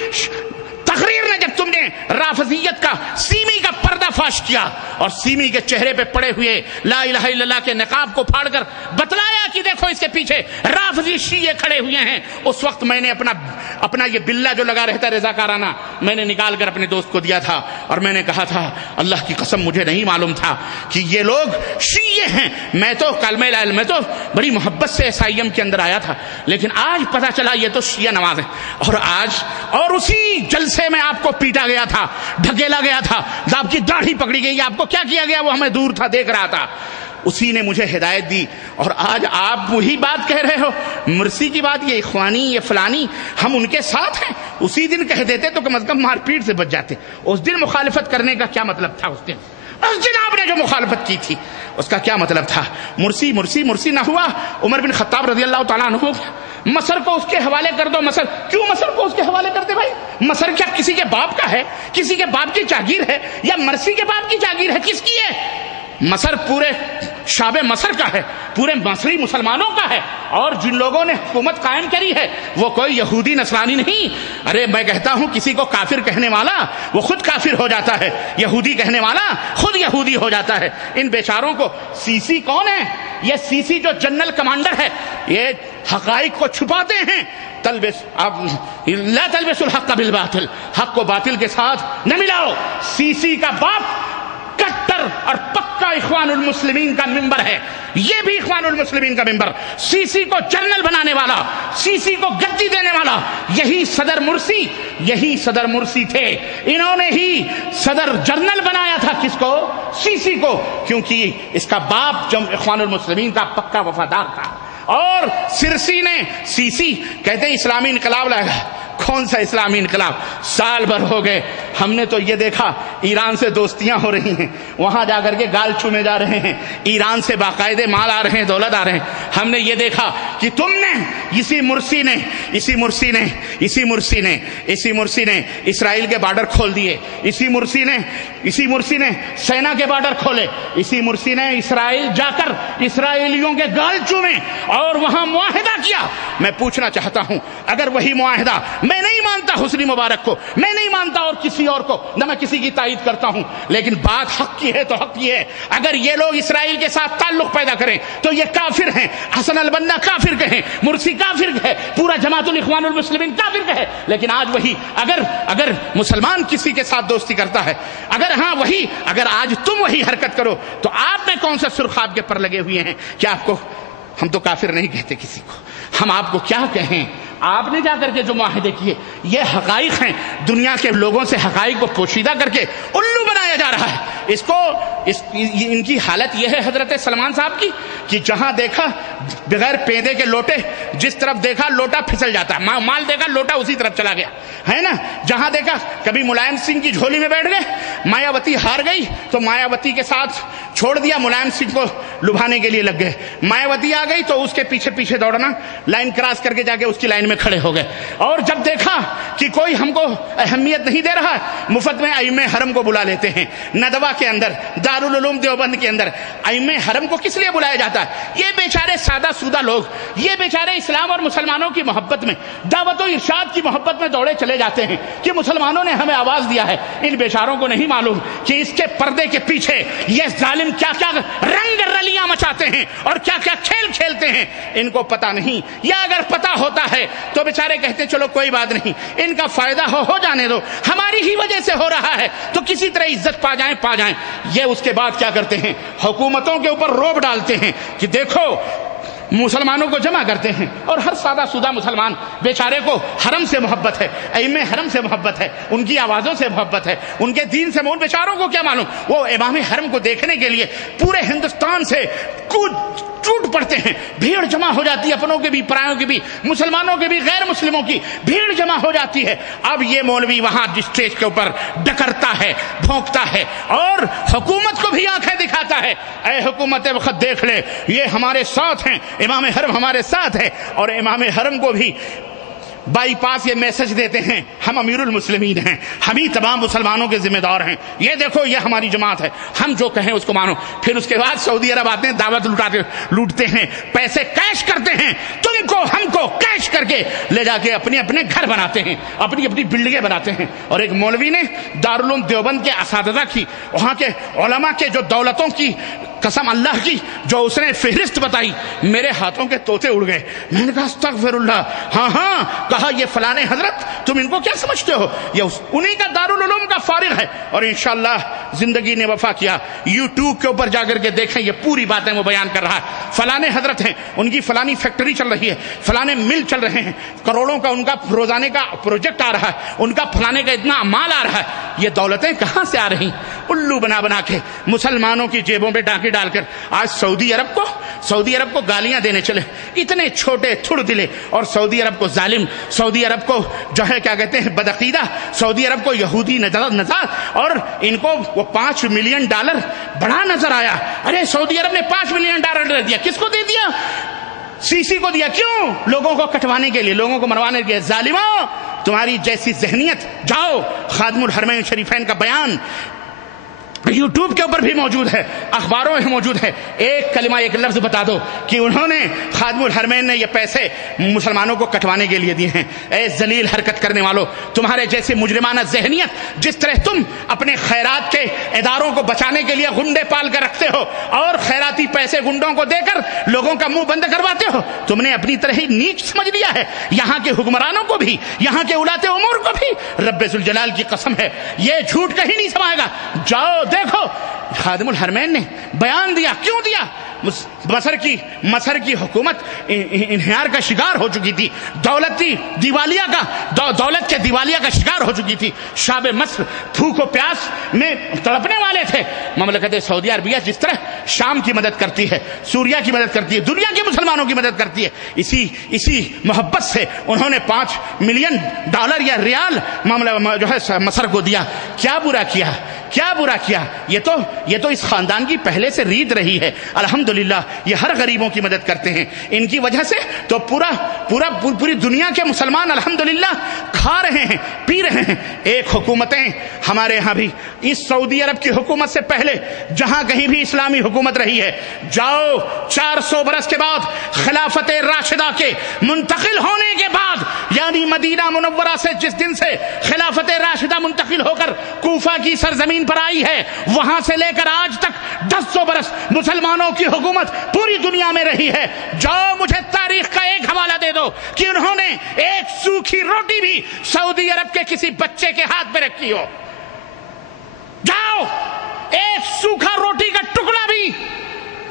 تقریر نے جب تم نے رافضیت کا سیمی کا پردہ فاش کیا اور سیمی کے چہرے پہ پڑے ہوئے لا الہ الا اللہ کے نقاب کو پھاڑ کر بتلایا کہ دیکھو اس کے پیچھے رافضی شیعہ کھڑے ہوئے ہیں، اس وقت میں نے اپنا یہ بلہ جو لگا رہتا ہے رضاکارانہ، میں نے نکال کر اپنے دوست کو دیا تھا، اور میں نے کہا تھا اللہ کی قسم مجھے نہیں معلوم تھا کہ یہ لوگ شیعہ ہیں، میں تو کلمہ لا الہ میں تو بڑی محبت سے SIM کے اندر آیا تھا، لیکن آج پتہ چلا یہ تو شیعہ نواز ہیں۔ اور اسی جلسے میں آپ کو پیٹا گیا تھا، ڈھکیلا گیا تھا، آپ کی داڑھی پکڑی گئی، آپ کو کیا کیا گیا وہ ہمیں دور تھا دیکھ رہا تھا، اسی نے مجھے ہدایت دی، اور آج آپ وہی بات کہہ رہے ہو، مرسی کی بات، یہ اخوانی یہ فلانی، ہم ان کے ساتھ ہیں۔ اسی دن کہہ دیتے تو کم از کم مار پیٹ سے بچ جاتے۔ اس دن مخالفت کرنے کا کیا مطلب تھا؟ اس دن آپ نے جو مخالفت کی تھی اس کا کیا مطلب تھا؟ مرسی نہ ہوا، عمر بن خطاب رضی اللہ تعالیٰ عنہ مصر کو اس کے حوالے کر دو۔ مصر کیوں مصر کو اس کے حوالے کرتے بھائی؟ مصر کیا کسی کے باپ کا ہے؟ کسی کے باپ کی جاگیر ہے یا مرسی کے باپ کی جاگیر ہے؟ کس کی ہے؟ مصر پورے شعب مصر کا ہے، پورے مصری مسلمانوں کا ہے، اور جن لوگوں نے حکومت قائم کری ہے وہ کوئی یہودی نصرانی نہیں۔ ارے میں کہتا ہوں کسی کو کافر کہنے والا وہ خود کافر ہو جاتا ہے، یہودی کہنے والا خود یہودی ہو جاتا ہے۔ ان بیچاروں کو سیسی کون ہے؟ یہ سیسی جو جنرل کمانڈر ہے، یہ حقائق کو چھپاتے ہیں۔ لا تلبسوا الحق بالباطل، حق کو باطل کے ساتھ نہ ملاؤ۔ سیسی کا باپ کٹر اور پکا اخوان المسلمین کا ممبر ہے، یہ بھی اخوان المسلمین کا ممبر، سیسی کو جنرل بنانے والا، سیسی کو گدی دینے والا یہی صدر مرسی تھے۔ انہوں نے ہی صدر جنرل بنایا تھا کس کو؟ سیسی کو، کیونکہ اس کا باپ جب اخوان المسلمین کا پکا وفادار تھا۔ اور سرسی نے سیسی کہتے ہیں اسلامی انقلاب لائے گا۔ کون سا اسلامی انقلاب؟ سال بھر ہو گئے ہم نے تو یہ دیکھا ایران سے دوستیاں ہو رہی ہیں، وہاں جا کر کے گال چومے جا رہے ہیں، ایران سے باقاعدے مال آ رہے ہیں، دولت آ رہے ہیں۔ ہم نے یہ دیکھا کہ تم نے اسی مرسی نے اسرائیل کے بارڈر کھول دیے، اسی مرسی نے سینا کے بارڈر کھولے، اسی مرسی نے اسرائیل جا کر اسرائیلیوں کے گال چومے اور وہاں معاہدہ کیا۔ میں پوچھنا چاہتا ہوں، اگر وہی معاہدہ، میں نہیں مانتا حسنی مبارک کو، میں نہیں مانتا اور کسی اور کو، نہ میں کسی کی تائید کرتا ہوں، لیکن بات حق کی ہے تو حق کی ہے، اگر یہ لوگ اسرائیل کے ساتھ تعلق پیدا کریں تو یہ کافر ہیں، حسن البنا کافر کہیں، مرسی کافر کہے، پورا جماعت الاخوان المسلمین کافر کہے، لیکن آج وہی اگر مسلمان کسی کے ساتھ دوستی کرتا ہے، اگر آج تم وہی حرکت کرو تو آپ نے کون سے سرخاب کے پر لگے ہوئے ہیں کہ آپ کو، ہم تو کافر نہیں کہتے کسی کو، ہم آپ کو کیا کہیں؟ آپ نے جا کر کے جو معاہدے کیے یہ حقائق ہیں، دنیا کے لوگوں سے حقائق کو پوشیدہ کر کے الو بنایا جا رہا ہے۔ ان کی حالت یہ ہے حضرت سلمان صاحب کی کہ جہاں دیکھا بغیر پیندے کے لوٹے، جس طرف دیکھا لوٹا پھسل جاتا ہے، مال دیکھا لوٹا اسی طرف چلا گیا ہے نا۔ جہاں دیکھا کبھی ملائم سنگھ کی جھولی میں بیٹھ گئے، مایاوتی ہار گئی تو مایاوتی کے ساتھ چھوڑ دیا، ملائم سنگھ کو لبھانے کے لیے لگ گئے، مایاوتی آ گئی تو اس کے پیچھے پیچھے دوڑنا، لائن کراس کر کے جا کے اس کی لائن میں کھڑے ہو گئے، اور جب دیکھا کہ کوئی ہم کو اہمیت نہیں دے رہا، مفت میں ائمہ حرم کو بلا لیتے ہیں۔ ندوہ کے اندر، دارالعلوم دیوبند کے اندر ائمہ حرم کو کس لیے بلایا جاتا ہے؟ یہ بیچارے سادہ سودہ لوگ، یہ بیچارے اسلام اور مسلمانوں کی محبت میں، دعوت و ارشاد کی محبت میں دوڑے چلے جاتے ہیں کہ مسلمانوں نے ہمیں آواز دیا ہے۔ ان بیچاروں کو نہیں معلوم کہ اس کے پردے کے پیچھے یہ ظالم کیا کیا رنگ رلیاں مچاتے ہیں اور کیا کیا کھیل کھیلتے ہیں، ان کو پتہ نہیں، یا اگر پتہ ہوتا ہے تو بیچارے کہتے چلو کوئی بات نہیں، ان کا فائدہ ہو جانے دو، ہماری ہی وجہ سے ہو رہا ہے تو کسی طرح عزت پا جائیں۔ یہ اس کے بعد کیا کرتے ہیں؟ حکومتوں کے اوپر روب ڈالتے ہیں کہ دیکھو مسلمانوں کو جمع کرتے ہیں، اور ہر سادہ سودہ مسلمان بیچارے کو حرم سے محبت ہے، ائمہ حرم سے محبت ہے، ان کی آوازوں سے محبت ہے، ان کے دین سے محبت، بیچاروں کو کیا معلوم؟ وہ امام حرم کو دیکھنے کے لیے پورے ہندوستان سے ٹوٹ پڑتے ہیں، بھیڑ جمع ہو جاتی ہے، اپنوں کے بھی پرایوں کی بھی، مسلمانوں کے بھی غیر مسلموں کی بھیڑ جمع ہو جاتی ہے۔ اب یہ مولوی وہاں اسٹیج کے اوپر ڈکرتا ہے، بھونکتا ہے اور حکومت کو بھی آنکھیں دکھاتا ہے، اے حکومت وقت دیکھ لے، یہ ہمارے ساتھ ہیں، امام حرم ہمارے ساتھ ہے، اور امام حرم کو بھی بائی پاس یہ میسج دیتے ہیں ہم امیر المسلمین ہیں، ہم ہی تمام مسلمانوں کے ذمہ دار ہیں، یہ دیکھو یہ ہماری جماعت ہے، ہم جو کہیں اس کو مانو۔ پھر اس کے بعد سعودی عرب آتے ہیں، دعوت لوٹتے ہیں، پیسے کیش کرتے ہیں، تم کو ہم کو کیش کر کے لے جا کے اپنے اپنے گھر بناتے ہیں، اپنی اپنی بلڈنگیں بناتے ہیں۔ اور ایک مولوی نے دارالعلوم دیوبند کے اساتذہ کی، وہاں کے علماء کے جو دولتوں کی قسم اللہ کی جو اس نے فہرست بتائی، میرے ہاتھوں کے طوطے اڑ گئے۔ میں نے کہا استغفر اللہ، ہاں کہا یہ فلانے حضرت، تم ان کو کیا سمجھتے ہو؟ یہ انہی کا دارالعلوم کا فارغ ہے، اور انشاءاللہ زندگی نے وفا کیا۔ یوٹیوب کے اوپر جا کر کے دیکھیں، یہ پوری باتیں وہ بیان کر رہا ہے، فلانے حضرت ہیں، ان کی فلانی فیکٹری چل رہی ہے، فلانے مل چل رہے ہیں، کروڑوں کا ان کا روزانے کا پروجیکٹ آ رہا ہے، ان کا فلانے کا اتنا مال آ رہا ہے۔ یہ دولتیں کہاں سے آ رہی؟ الو بنا کے مسلمانوں کی جیبوں پہ ڈاکے ڈال کر آج سعودی عرب کو گالیاں دینے چلے، اتنے چھوٹے تھڑ دلے، اور سعودی عرب کو ظالم، سعودی عرب کو جو ہے کیا کہتے ہیں بدعقیدہ، سعودی عرب کو یہودی نژاد، اور ان کو وہ $5 ملین بڑا نظر آیا۔ ارے سعودی عرب نے $5 ملین دیا، کس کو دے دیا؟ سی سی کو دیا، کیوں؟ لوگوں کو کٹوانے کے لیے، لوگوں کو مروانے کے لیے۔ ظالموں، تمہاری جیسی ذہنیت، جاؤ خادم الحرمین شریفین کا بیان یوٹیوب کے اوپر بھی موجود ہے، اخباروں میں موجود ہے، ایک کلمہ ایک لفظ بتا دو کہ انہوں نے خادم الحرمین نے یہ پیسے مسلمانوں کو کٹوانے کے لیے دیے ہیں۔ اے ذلیل حرکت کرنے والوں، تمہارے جیسے مجرمانہ ذہنیت، جس طرح تم اپنے خیرات کے اداروں کو بچانے کے لیے گنڈے پال کر رکھتے ہو اور خیراتی پیسے گنڈوں کو دے کر لوگوں کا منہ بند کرواتے ہو، تم نے اپنی طرح ہی نیچ سمجھ لیا ہے یہاں کے حکمرانوں کو بھی، یہاں کے ولاۃ امور کو بھی۔ رب ذوالجلال کی قسم ہے، یہ جھوٹ کہیں نہیں سمائے گا۔ جاؤ دیکھو خادم الحرمین نے بیان دیا. کیوں دیا؟ مصر کی حکومت انہیار کا شکار ہو چکی تھی، دولت کے دیوالیہ کا شکار ہو چکی تھی. شعب مصر بھوک و پیاس میں تڑپنے والے تھے. مملکت سعودیہ عربیہ جس طرح شام کی مدد کرتی ہے، سوریہ کی مدد کرتی ہے، دنیا کے مسلمانوں کی مدد کرتی ہے، اسی محبت سے انہوں نے $5 ملین یا ریال جو ہے مصر کو دیا. کیا برا کیا؟ یہ تو اس خاندان کی پہلے سے ریت رہی ہے. الحمدللہ یہ ہر غریبوں کی مدد کرتے ہیں. ان کی وجہ سے تو پوری دنیا کے مسلمان الحمدللہ کھا رہے ہیں، پی رہے ہیں. ایک حکومتیں ہمارے ہاں بھی اس سعودی عرب کی حکومت سے پہلے جہاں کہیں بھی اسلامی حکومت رہی ہے، جاؤ 400 برس کے بعد خلافت راشدہ کے منتقل ہونے کے بعد، یعنی مدینہ منورہ سے جس دن سے خلافت راشدہ منتقل ہو کر کوفہ کی سرزمین پر آئی ہے، وہاں سے لے کر آج تک 200 برس مسلمانوں کی حکومت پوری دنیا میں رہی ہے. جاؤ مجھے تاریخ کا ایک حوالہ دے دو کہ انہوں نے ایک سوکھی روٹی بھی سعودی عرب کے کسی بچے کے ہاتھ میں رکھی ہو. جاؤ ایک سوکھا روٹی کا ٹکڑا بھی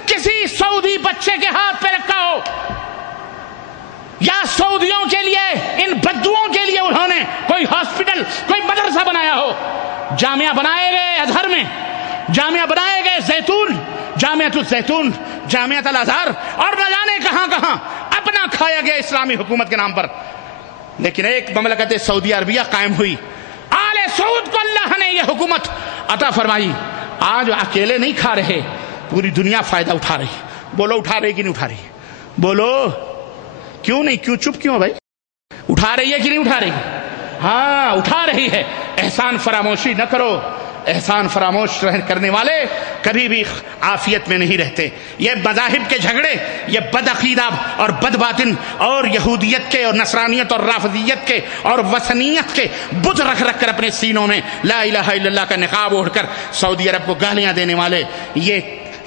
کسی سعودی بچے کے ہاتھ پہ رکھا ہو، یا سعودیوں کے لیے، ان بدوؤں کے لیے انہوں نے کوئی ہاسپٹل، کوئی مدرسہ بنایا ہو. جامعہ بنائے گئے ازہر میں، جامعہ بنائے گئے جامعۃ الزیتون، جامعۃ الازہر، اور نہ جانے کہاں اپنا کھایا گیا اسلامی حکومت کے نام پر. لیکن ایک مملکت سعودیہ عربیہ قائم ہوئی. آل سعود کو اللہ نے یہ حکومت عطا فرمائی. آج اکیلے نہیں کھا رہے، پوری دنیا فائدہ اٹھا رہی. بولو اٹھا رہی کہ نہیں اٹھا رہی؟ بولو کیوں نہیں؟ کیوں چپ کیوں بھائی؟ اٹھا رہی ہے کہ نہیں اٹھا رہی؟ ہاں اٹھا رہی ہے. احسان فراموشی نہ کرو. احسان فراموش کرنے والے کبھی بھی عافیت میں نہیں رہتے. یہ مذاہب کے جھگڑے، یہ بد عقیدہ اور بد باطن اور یہودیت کے اور نصرانیت اور رافضیت کے اور وثنیت کے بت رکھ کر اپنے سینوں میں لا الہ الا اللہ کا نقاب اوڑھ کر سعودی عرب کو گالیاں دینے والے، یہ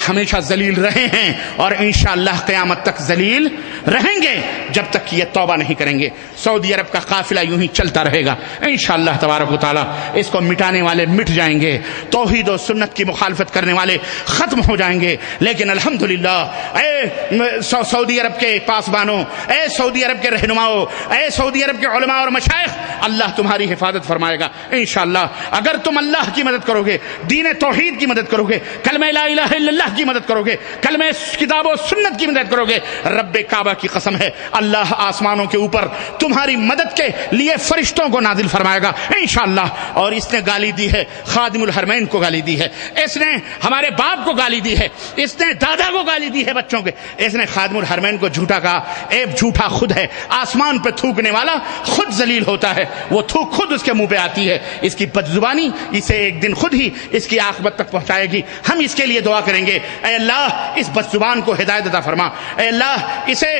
ہمیشہ ذلیل رہے ہیں اور انشاءاللہ قیامت تک ذلیل رہیں گے جب تک کہ یہ توبہ نہیں کریں گے. سعودی عرب کا قافلہ یوں ہی چلتا رہے گا انشاءاللہ تبارک و تعالی. اس کو مٹانے والے مٹ جائیں گے، توحید و سنت کی مخالفت کرنے والے ختم ہو جائیں گے. لیکن الحمدللہ اے سعودی عرب کے پاسبانوں، اے سعودی عرب کے رہنماؤں، اے سعودی عرب کے علماء اور مشائخ، اللہ تمہاری حفاظت فرمائے گا انشاءاللہ. اگر تم اللہ کی مدد کرو گے، دین توحید کی مدد کرو گے، کلمہ لا الہ الا اللہ کی مدد کرو گے، کلمہ کتاب و سنت کی مدد کرو گے، رب کعبہ کی قسم ہے اللہ آسمانوں کے اوپر تمہاری مدد کے لیے فرشتوں کو نازل فرمائے گا انشاءاللہ. اور اس نے گالی دی ہے خادم الحرمین کو، گالی دی ہے اس نے، ہمارے باپ کو گالی دی ہے اس نے، دادا کو گالی دی ہے بچوں کے. اس نے خادم الحرمین کو جھوٹا کہا. ایب جھوٹا خود ہے. آسمان پہ تھوکنے والا خود ذلیل ہوتا ہے، وہ تھوک خود اس کے منہ پہ آتی ہے. اس کی بدزبانی اسے ایک دن خود ہی اس کی عاقبت تک پہنچائے گی. ہم اس کے لیے دعا کریں گے، اے اللہ اس بدزبان کو ہدایت عطا فرما. اے اللہ اسے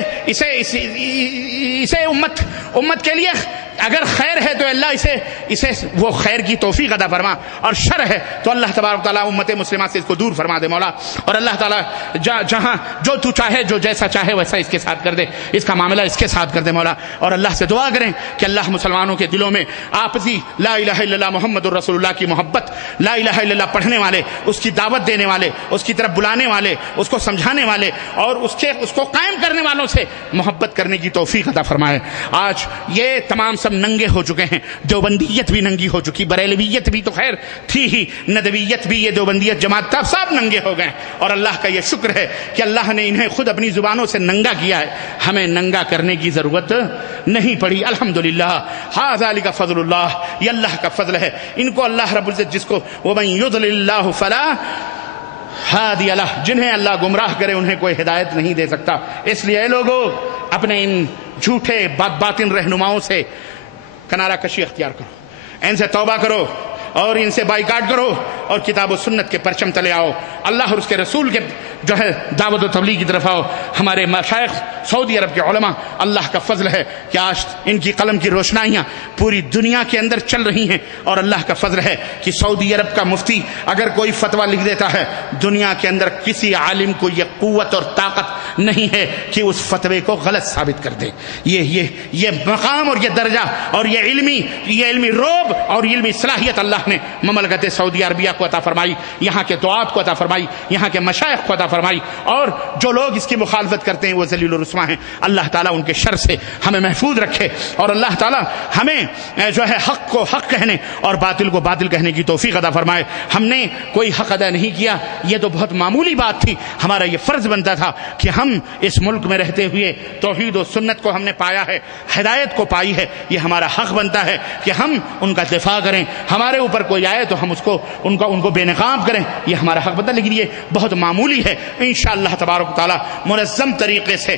امت کے لیے اگر خیر ہے تو اللہ اسے وہ خیر کی توفیق عطا فرما، اور شر ہے تو اللہ تبارک تعالیٰ امت مسلمہ سے اس کو دور فرما دے مولا. اور اللہ تعالیٰ جہاں جو تو چاہے، جو جیسا چاہے ویسا اس کے ساتھ کر دے، اس کا معاملہ اس کے ساتھ کر دے مولا. اور اللہ سے دعا کریں کہ اللہ مسلمانوں کے دلوں میں آپسی لا الہ الا اللہ محمد الرسول اللہ کی محبت، لا الہ الا اللہ پڑھنے والے، اس کی دعوت دینے والے، اس کی طرف بلانے والے، اس کو سمجھانے والے اور اس کو قائم کرنے والوں سے محبت کرنے کی توفیق عطا فرمائے. آج یہ تمام سب ننگے ہو چکے ہیں. دیوبندیت بھی ننگی ہو چکی، بریلویت بھی تو خیر تھی ہی، ندویت بھی، یہ دیوبندیت جماعت تھا، سب ننگے ہو گئے. اور اللہ کا یہ شکر ہے کہ اللہ نے انہیں خود اپنی زبانوں سے ننگا کیا ہے، ہمیں ننگا کرنے کی ضرورت نہیں پڑی. الحمدللہ ذالک فضل اللہ، یہ اللہ کا فضل ہے. ان کو اللہ رب العزت جس کو ومن یضلل اللہ فلا ہادی لہ، جنہیں اللہ گمراہ کرے انہیں کوئی ہدایت نہیں دے سکتا. اس لیے اے لوگوں اپنے ان جھوٹے باطن رہنماؤں سے کنارہ کشی اختیار کرو، ان سے توبہ کرو اور ان سے بائیکاٹ کرو اور کتاب و سنت کے پرچم تلے آؤ. اللہ اور اس کے رسول کے جو ہے دعوت و تبلیغ کی طرف آؤ. ہمارے مشائخ سعودی عرب کے علماء، اللہ کا فضل ہے کہ آج ان کی قلم کی روشنائیاں پوری دنیا کے اندر چل رہی ہیں، اور اللہ کا فضل ہے کہ سعودی عرب کا مفتی اگر کوئی فتویٰ لکھ دیتا ہے، دنیا کے اندر کسی عالم کو یہ قوت اور طاقت نہیں ہے کہ اس فتوے کو غلط ثابت کر دے۔ یہ مقام اور یہ درجہ اور یہ علمی روب اور علمی صلاحیت اللہ نے مملکت سعودی عربیہ کو عطا فرمائی، یہاں کے دعات کو عطا فرمائی، یہاں کے مشائخ کو عطا فرمائی، اور جو لوگ اس کی مخالفت کرتے ہیں وہ ذلیل و رسوا ہیں۔ اللہ تعالیٰ ان کے شر سے ہمیں محفوظ رکھے، اور اللہ تعالیٰ ہمیں جو ہے حق کو حق کہنے اور باطل کو باطل کہنے کی توفیق عطا فرمائے۔ ہم نے کوئی حق ادا نہیں کیا، یہ تو بہت معمولی بات تھی، ہمارا یہ فرض بنتا تھا کہ ہم اس ملک میں رہتے ہوئے توحید و سنت کو ہم نے پایا ہے، ہدایت کو پائی ہے، یہ ہمارا حق بنتا ہے کہ ہم ان کا دفاع کریں، ہمارے اوپر کوئی آئے تو ہم ان کو بے نقاب کریں، یہ ہمارا حق بنتا ہے، لیکن یہ بہت معمولی ہے۔ انشاءاللہ تبارک تعالیٰ منظم طریقے سے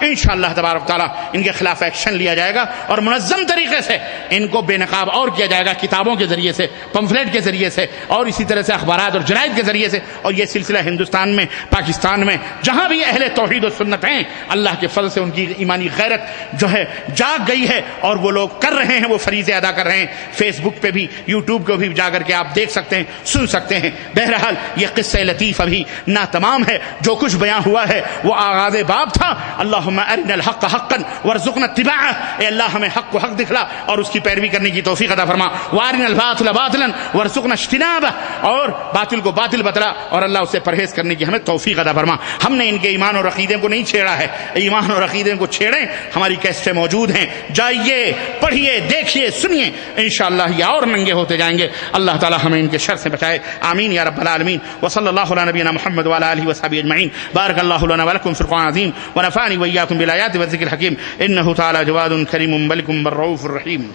انشاءاللہ تبارک تعالیٰ ان کے خلاف ایکشن لیا جائے گا، اور منظم طریقے سے ان کو بے نقاب اور کیا جائے گا، کتابوں کے ذریعے سے، پمفلیٹ کے ذریعے سے، اور اسی طرح سے اخبارات اور جرائد کے ذریعے سے، اور یہ سلسلہ ہندوستان میں، پاکستان میں، جہاں بھی اہل توحید و سنت ہیں، اللہ کے فضل سے ان کی ایمانی غیرت جو ہے جاگ گئی ہے، اور وہ لوگ کر رہے ہیں، وہ فریضے ادا کر رہے ہیں۔ فیس بک پہ بھی، یوٹیوب کو بھی جا کر کے آپ دیکھ سکتے ہیں، سن سکتے ہیں۔ بہرحال یہ قصہ لطیف ابھی ناتمام ہے، جو کچھ بیان ہوا ہے وہ آغاز باب تھا۔ اللہم ارنا الحق حقا وارزقنا اتباعہ، اے اللہ ہمیں حق کو حق دکھلا اور اس کی پیروی کرنے کی توفیق عطا فرما، وارنا الباطل باطلا وارزقنا اجتنابہ، اور باطل کو باطل بتلا اور اللہ اس سے پرہیز کرنے کی ہمیں توفیق عطا فرما۔ ہم نے ان کے ایمان اور عقیدے کو نہیں چھیڑا ہے، ایمان اور عقیدے کو چھیڑیں، ہماری کیسٹیں موجود ہیں، جائیے، پڑھیے، دیکھیے، سنیے، انشاءاللہ یہ اور ننگے ہوتے جائیں گے۔ اللہ تعالی ہمیں ان کے شر سے بچائے، آمین یا رب العالمین۔ وصلی اللہ علی نبینا محمد وعلی آلہ وصحبہ اجمعین۔ بارک اللہ لنا ولکم فی القرآن العظیم ونفعنی وإیاکم بالآیات والذکر الحکیم، انہ تعالی جواد کریم ملک رؤوف الرحیم۔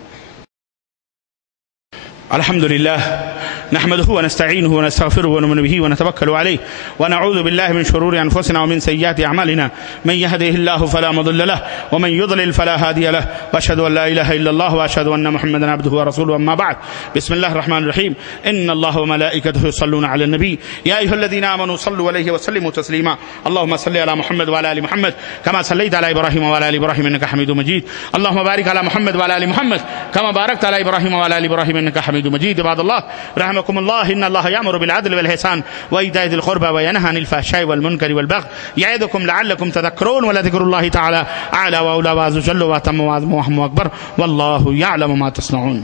الحمد لله نحمده ونستعينه ونستغفره ونؤمن به ونتوكل عليه ونعوذ بالله من شرور أنفسنا ومن سيئات أعمالنا، من يهده الله فلا مضل له ومن يضلل فلا هادي له، وأشهد أن لا إله إلا الله وأشهد أن محمدا عبده ورسوله، أما بعد، بسم الله الرحمن الرحيم، إن الله وملائكته يصلون على النبي يا أيها الذين آمنوا صلوا عليه وسلموا تسليما، اللهم صل على محمد وعلى آل محمد كما صليت على إبراهيم وعلى آل إبراهيم إنك حميد مجيد، اللهم بارك على محمد وعلى آل محمد كما باركت على إبراهيم وعلى آل إبراهيم إنك حميد مجيد۔ عباد الله رحمكم الله، إن الله يأمر بالعدل والإحسان وإيتاء ذي القربى وينهى عن الفحشاء والمنكر والبغي يعظكم لعلكم تذكرون، ولذكر الله تعالى أعلى وأولى وأعز وجل وأتم وأعظم وأهم وأكبر، والله يعلم ما تصنعون۔